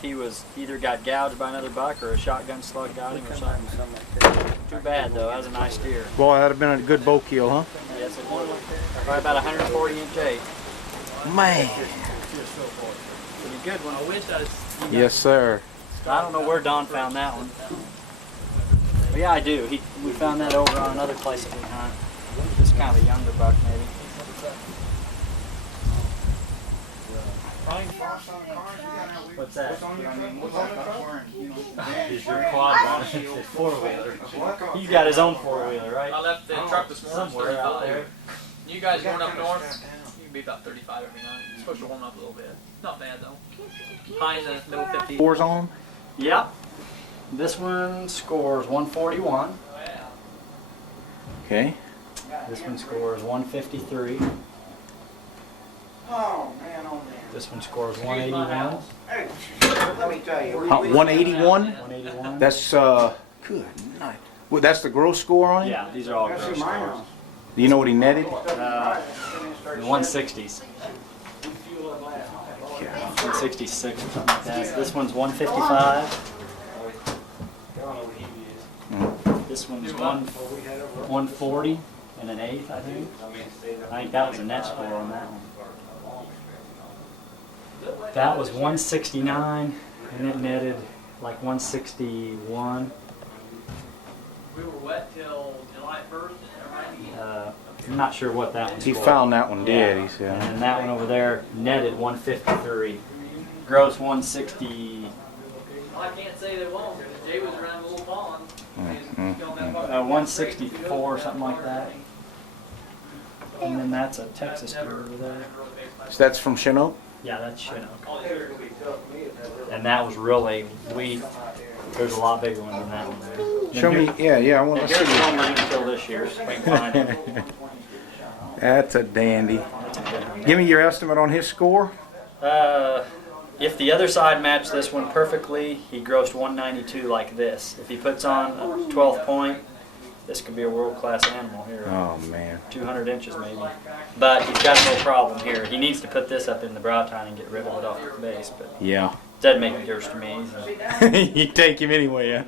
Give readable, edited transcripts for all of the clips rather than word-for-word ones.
he was either got gouged by another buck or a shotgun slug got him or something. Too bad though, that was a nice deer. Boy, that'd have been a good bow kill, huh? Yes, it would. Probably about 140-inch eight. Man. Pretty good one. I wish I. Yes, sir. I don't know where Don found that one. But yeah, I do. We found that over on another place that we hunt. Just kind of a younger buck, maybe. What's that? Is your quad on it? Four-wheeler. He's got his own four-wheeler, right? I left the truck this morning. Somewhere out there. You guys going up north? You can be about 35 every night. It's supposed to warm up a little bit. Not bad though. High in the middle 50s. Scores on them? Yep. This one scores 141. Okay. This one scores 153. Oh man, oh man. This one scores 181. Hey, let me tell you. 181? 181. That's, good night. Well, that's the gross score on it? Yeah, these are all gross scores. Do you know what he netted? 160s. 166 or something like that. This one's 155. This one's 140 and an eighth, I think. I think that was a net score on that one. That was 169, and it netted like 161. We were wet till July 1st. I'm not sure what that one's He for. found that one dead, Yeah. he said. And then that one over there netted 153. Gross 160. Well, I can't say they won't. Jay was around the little pond. 164, something like that. And then that's a Texas deer over there. So that's from Chinook? Yeah, that's Chinook. And that was really, there's a lot bigger one than that one there. Show me, yeah, I want to Here's see. one we're going to kill this year, so we can find it. That's a dandy. Give me your estimate on his score. If the other side matched this one perfectly, he grossed 192 like this. If he puts on a 12th point, this could be a world-class animal here. Oh, man. 200 inches maybe. But he's got no problem here. He needs to put this up in the brow tine and get rid of it off the base. But Yeah. it doesn't make a difference to me. You take him anyway, yeah.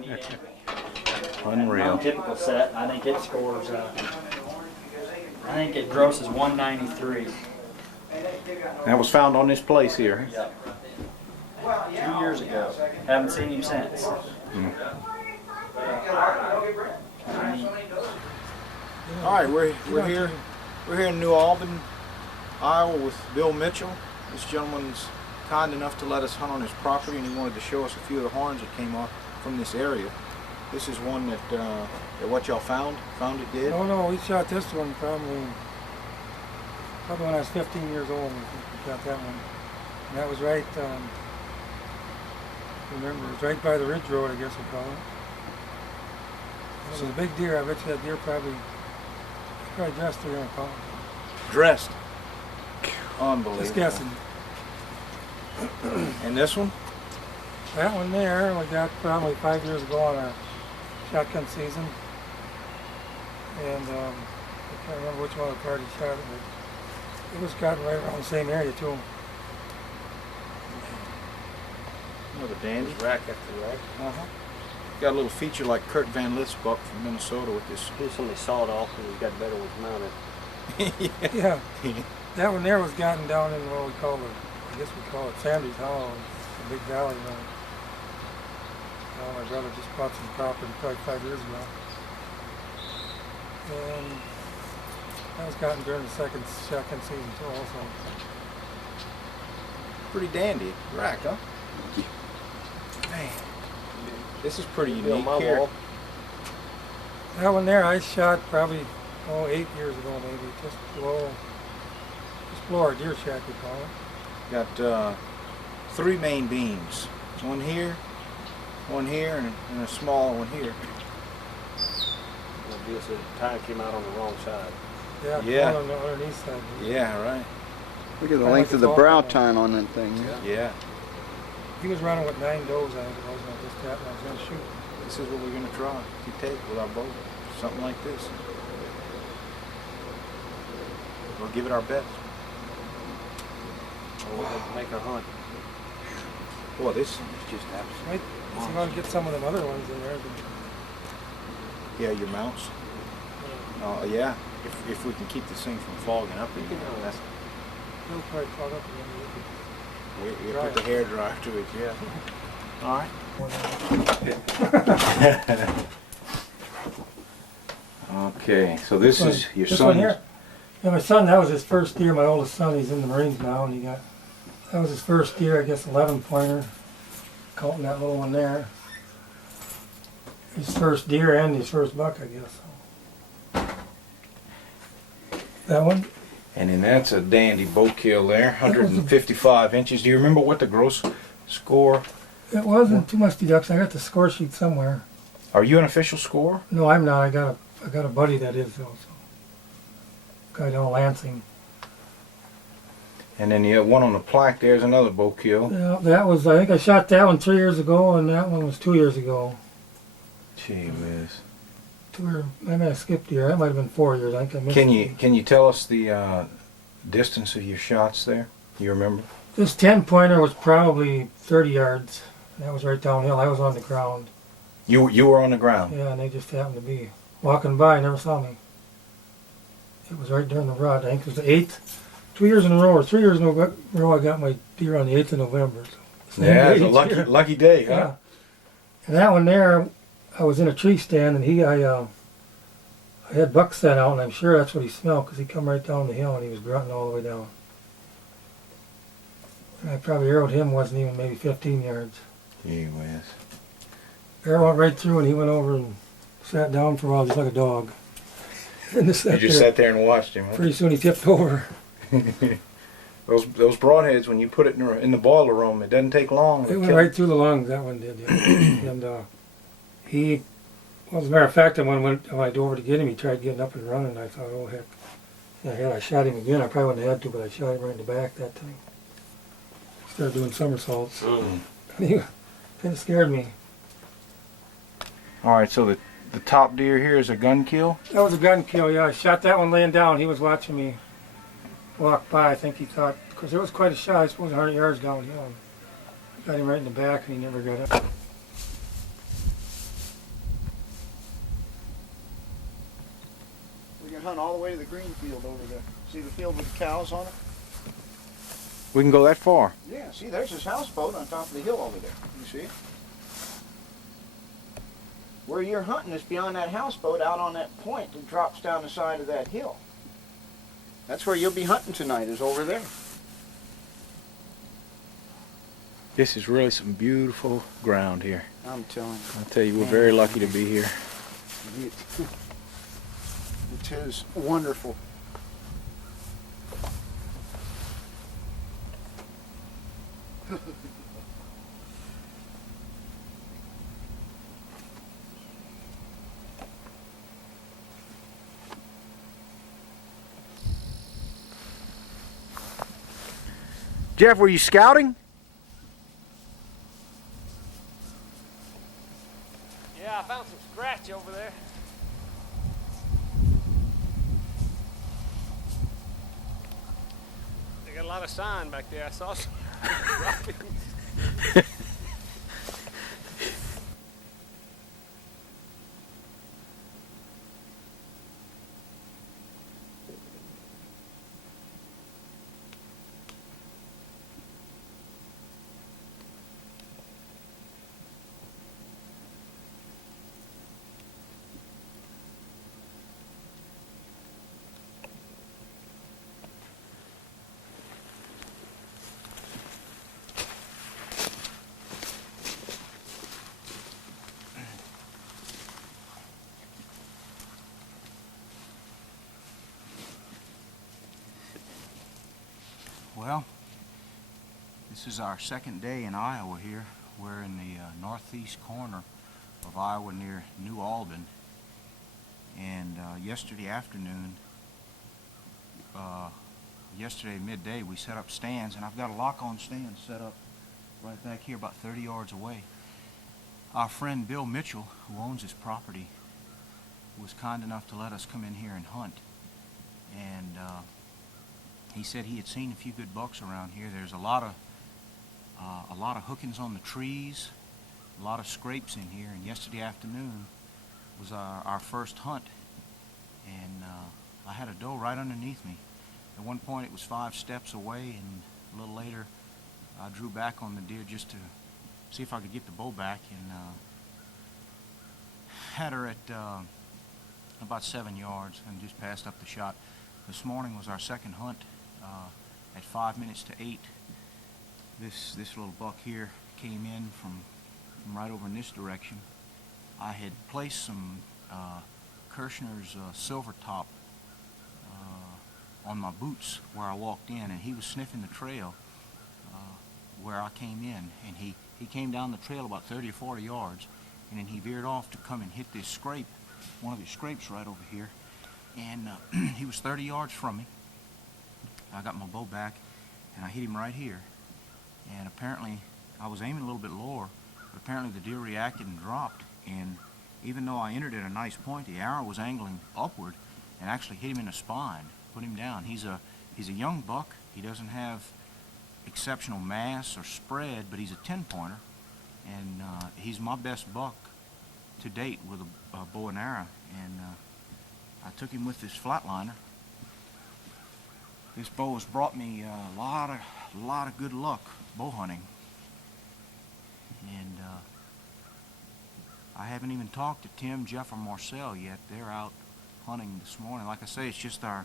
Unreal. Typical set. I think it scores. I think it grosses 193. That was found on this place here. Yep. 2 years ago. Haven't seen him since. All right, we're here. We're here in New Albany, Iowa, with Bill Mitchell. This gentleman's kind enough to let us hunt on his property, and he wanted to show us a few of the horns that came off from this area. This is one that what y'all found it dead. No, we shot this one probably when I was 15 years old. We shot that one. And that was right. Remember, it was right by the Ridge Road, I guess we call it. It was a big deer. I bet you that deer probably dressed 300 pounds. Dressed. Unbelievable. Just guessing. And this one? That one there, we got probably 5 years ago on our shotgun season. And I can't remember which one of the parties shot it, but it was gotten right around the same area too. Another dandy. Rack after rack. Got a little feature like Kurt Van Lit's buck from Minnesota with this. Somebody sawed off and he's got better ones mounted. Yeah. That one there was gotten down in what we call I guess we call it Sanders Hollow. It's a big valley there. My brother just bought some property probably 5 years ago. And that was gotten during the second season too also. Pretty dandy rack, huh? Man, this is pretty unique here. That one there I shot probably 8 years ago maybe, just below our deer shack we call it. Got 3 main beams. One here, and a small one here. The tire came out on the wrong side. Yeah. On the underneath side. Yeah, right. Look at the length of the brow tine on that thing. Yeah. He was running with 9 does, I think it was, and I just tapped and I was going to shoot. This is what we're going to try to take with our bow. Something like this. We'll give it our best. We'll make a hunt. Boy, this is just absolutely. Right? See if I can get some of them other ones in there. Yeah, your mounts. Oh yeah. If we can keep this thing from fogging up again, that's. It'll probably fog up again. We put the hair dryer to it. Yeah. All right. Okay, so this is your This son. one here. Yeah, my son, that was his first deer. My oldest son, he's in the Marines now, and that was his first deer, I guess, 11 pointer. Counting that little one there. His first deer and his first buck, I guess. That one? And then that's a dandy bow kill there, 155 inches. Do you remember what the gross score? It wasn't too much deduction. I got the score sheet somewhere. Are you an official scorer? No, I'm not. I got a buddy that is though. So. Guy down in Lansing. And then the one on the plaque there's another bow kill. Yeah, that was. I think I shot that one 3 years ago, and that one was 2 years ago. Gee whiz. Maybe I skipped a year. That might have been 4 years. I think I missed. Can you tell us the distance of your shots there? Do you remember? This 10 pointer was probably 30 yards. That was right downhill. I was on the ground. You were on the ground. Yeah, and they just happened to be walking by. Never saw me. It was right during the rut. I think it was the 8th. 2 years in a row, or 3 years in a row, I got my deer on the 8th of November. So Yeah, it's a lucky day, huh? Yeah. And that one there, I was in a tree stand, and I had buck set out, and I'm sure that's what he smelled, because he come right down the hill, and he was grunting all the way down. And I probably arrowed him, wasn't even maybe 15 yards. Gee whiz. Arrow went right through, and he went over and sat down for a while, just like a dog. And You just sat there and watched him, huh? Pretty soon he tipped over. Those broadheads, when you put it in the boiler room, it doesn't take long. It went right through the lungs, that one did, yeah. And well, as a matter of fact, when I drove over to get him, he tried getting up and running, and I thought, oh heck. Yeah, I shot him again. I probably wouldn't have had to, but I shot him right in the back that time. Started doing somersaults. He kind of scared me. All right, so the top deer here is a gun kill? That was a gun kill, yeah. I shot that one laying down. He was watching me walk by. I think he thought, because it was quite a shot, I suppose 100 yards downhill. Got him right in the back, and he never got up. We can hunt all the way to the green field over there. See the field with the cows on it? We can go that far. Yeah, see, there's his houseboat on top of the hill over there. You see it? Where you're hunting is beyond that houseboat out on that point that drops down the side of that hill. That's where you'll be hunting tonight, is over there. This is really some beautiful ground here. I'm telling you. I'll tell you, we're very lucky to be here. It is wonderful. Jeff, were you scouting? Yeah, I found some scratch over there. They got a lot of sign back there. I saw some. Well, this is our second day in Iowa here. We're in the northeast corner of Iowa near New Albin. And yesterday afternoon, yesterday midday, we set up stands, and I've got a lock-on stand set up right back here about 30 yards away. Our friend Bill Mitchell, who owns this property, was kind enough to let us come in here and hunt. And he said he had seen a few good bucks around here. There's a lot of a lot of hookings on the trees, a lot of scrapes in here, and yesterday afternoon was our first hunt, and I had a doe right underneath me. At one point it was 5 steps away, and a little later I drew back on the deer just to see if I could get the bow back, and had her at about 7 yards and just passed up the shot. This morning was our second hunt at 5 minutes to 8. This little buck here came in from right over in this direction. I had placed some Kirshner's silver top on my boots where I walked in, and he was sniffing the trail where I came in, and he came down the trail about 30 or 40 yards, and then he veered off to come and hit this scrape, one of these scrapes right over here, and he was 30 yards from me. I got my bow back and I hit him right here, and apparently I was aiming a little bit lower, but apparently the deer reacted and dropped, and even though I entered at a nice point, the arrow was angling upward and actually hit him in the spine, put him down. He's a young buck. He doesn't have exceptional mass or spread, but he's a 10-pointer, and he's my best buck to date with a bow and arrow, and I took him with this flatliner. This bow has brought me a lot of good luck bow hunting, and I haven't even talked to Tim, Jeff, or Marcel yet. They're out hunting this morning. Like I say, it's just our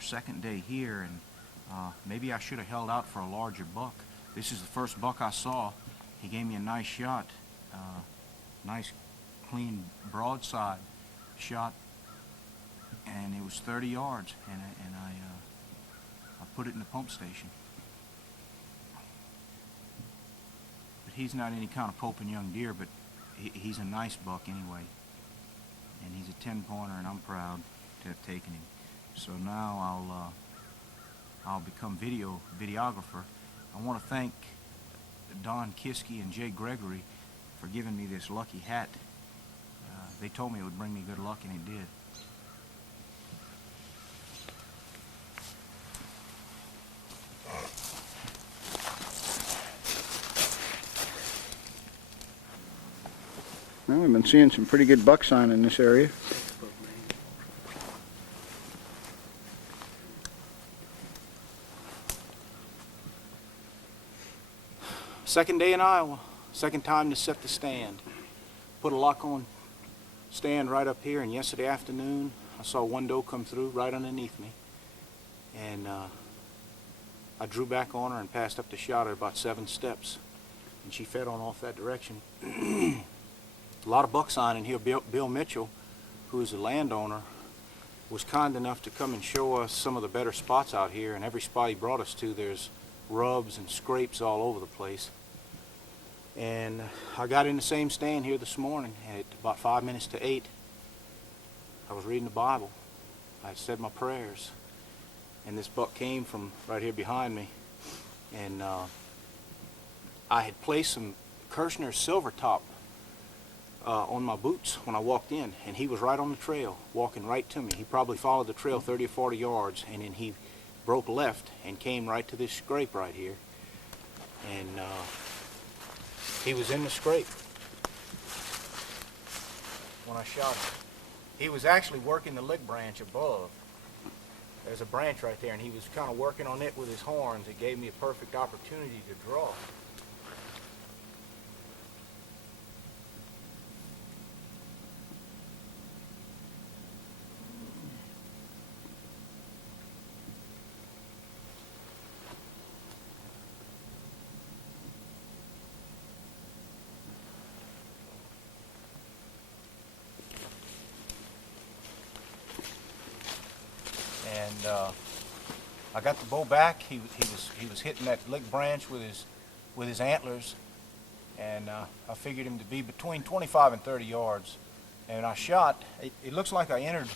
second day here, and maybe I should have held out for a larger buck. This is the first buck I saw. He gave me a nice shot, nice clean broadside shot, and it was 30 yards, and I put it in the pump station. But he's not any kind of poping young deer, but he's a nice buck anyway, and he's a 10-pointer, and I'm proud to have taken him. So now I'll become videographer. I want to thank Don Kiske and Jay Gregory for giving me this lucky hat. They told me it would bring me good luck, and it did. Well, we've been seeing some pretty good buck sign in this area. Second day in Iowa, second time to set the stand. Put a lock on stand right up here, and yesterday afternoon I saw one doe come through right underneath me, and I drew back on her and passed up the shot at about 7 steps, and she fed on off that direction. A lot of buck sign in here. Bill Mitchell, who is a landowner, was kind enough to come and show us some of the better spots out here, and every spot he brought us to, there's rubs and scrapes all over the place. And I got in the same stand here this morning at about 5 minutes to 8. I was reading the Bible. I had said my prayers, and this buck came from right here behind me, and I had placed some Kirshner's silver top on my boots when I walked in, and he was right on the trail, walking right to me. He probably followed the trail 30 or 40 yards, and then he broke left and came right to this scrape right here, and he was in the scrape when I shot him. He was actually working the lick branch above. There's a branch right there, and he was kind of working on it with his horns. It gave me a perfect opportunity to draw. And I got the bow back. He was hitting that lick branch with his antlers, and I figured him to be between 25 and 30 yards. And I shot. It looks like I entered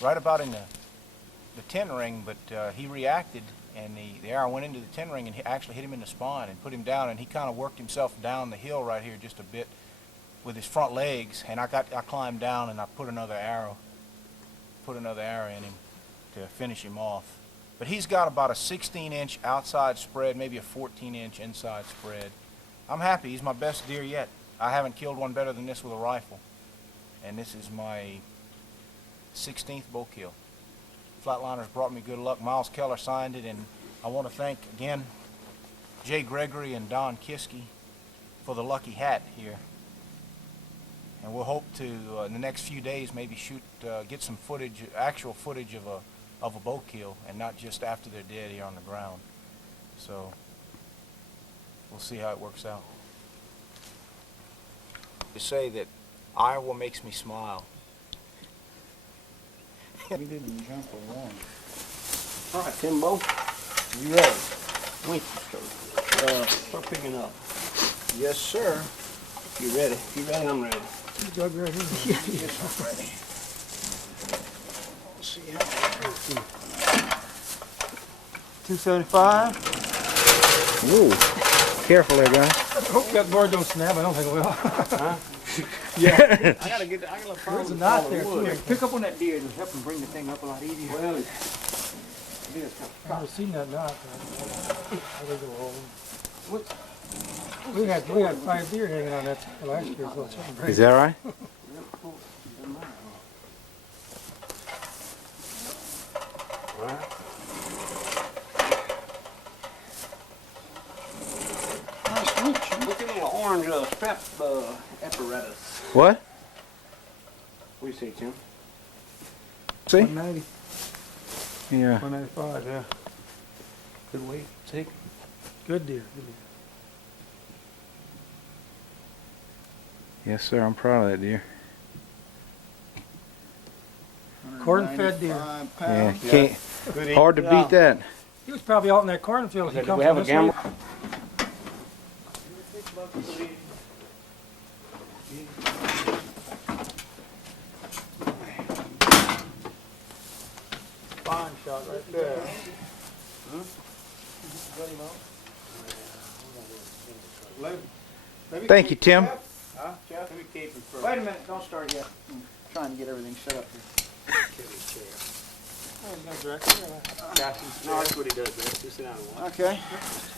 right about in the 10 ring, but he reacted, and the arrow went into the 10 ring and actually hit him in the spine and put him down. And he kind of worked himself down the hill right here just a bit with his front legs. And I climbed down and I put another arrow in him to finish him off. But he's got about a 16-inch outside spread, maybe a 14-inch inside spread. I'm happy. He's my best deer yet. I haven't killed one better than this with a rifle. And this is my 16th bow kill. Flatliners brought me good luck. Miles Keller signed it, and I want to thank again Jay Gregory and Don Kiske for the lucky hat here. And we'll hope to in the next few days maybe get some footage, actual footage of a bow kill, and not just after they're dead here on the ground. So we'll see how it works out. To say that Iowa makes me smile. We didn't jump along. All right, Timbo, You ready? wink start picking up. Yes, sir. You ready? If you ready, I'm ready. Jug right here. Yes, I'm ready. Let's see how 275. Ooh. Careful there, guys. I hope that board don't snap. I don't think it will. Huh? Yeah. I gotta get. I gotta find There's a some knot solid there, wood. too. Pick up on that deer and help him bring the thing up a lot easier. Well, I've never seen that knot. I think it will hold. We had 5 deer hanging on that last year, so it's something Is that right? look at little orange strap apparatus. What? What do you say, Tim? See? 190, Yeah. 195, yeah. Good weight. Take. Good deer. Good deer. Yes, sir. I'm proud of that deer. Corn-fed deer. Yeah. Can't. Hard to beat that. He was probably out in that cornfield. He Do come we have from a this way. gamma? Fine shot right there. Thank you, Tim. Huh, Jeff? Let me keep him first. Wait a minute, don't start yet. I'm trying to get everything set up here. No, that's what he does, man. Just sit down and watch. Okay,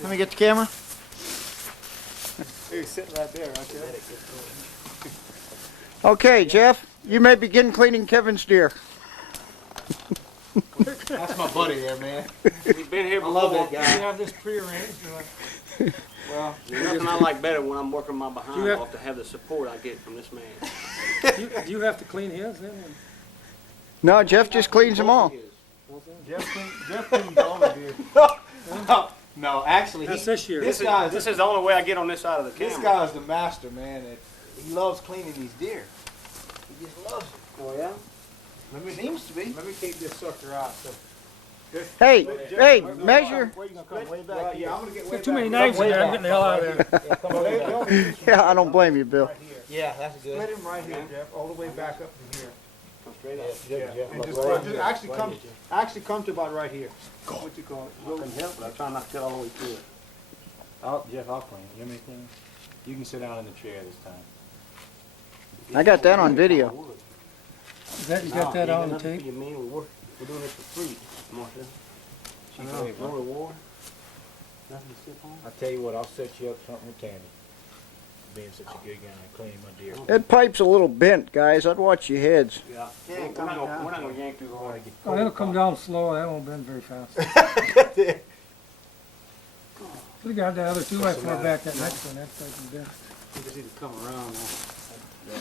let me get the camera. Hey, sit right there, okay? Okay, Jeff, you may begin cleaning Kevin's deer. That's my buddy there, man. He's been here before. love that You guy. have this prearranged. Or like, Well, There's nothing I like better when I'm working my behind You have- off to have the support I get from this man. do you have to clean his then? No, Jeff just cleans them all. Jeff cleans all the deer. No, actually, That's this year. this guy, This is the only way I get on this side of the camera. this guy's the master, man. He loves cleaning these deer. He just loves it. Oh, yeah? It seems to be. Let me take this sucker out. So. Hey, hey, measure. Where you gonna come way back? Yeah, I'm gonna get way Got too many back. knives in there. I'm getting the hell out of there. Yeah, come on back. Yeah, I don't blame you, Bill. Yeah, that's good. Split him right here, Jeff, all the way back up to here. Come straight up. Yeah, and just actually come to about right here. What you call I it? couldn't help it. I try not to get all the way through it. Jeff, I'll clean it. You want me to clean it? You can sit down in the chair this time. I got that on video. You got that on the tape? You mean we're doing this for free, Martha? know. No reward. Nothing to sip on. I'll tell you what, I'll set you up something with Tammy. Being such a good guy, cleaning my deer. That pipe's a little bent, guys. I'd watch your heads. Yeah. We're not gonna yank through the whole. Oh, it'll come down slow. That won't bend very fast. We got that other 2x4 back that next one. That's like bent. You just need to come around now.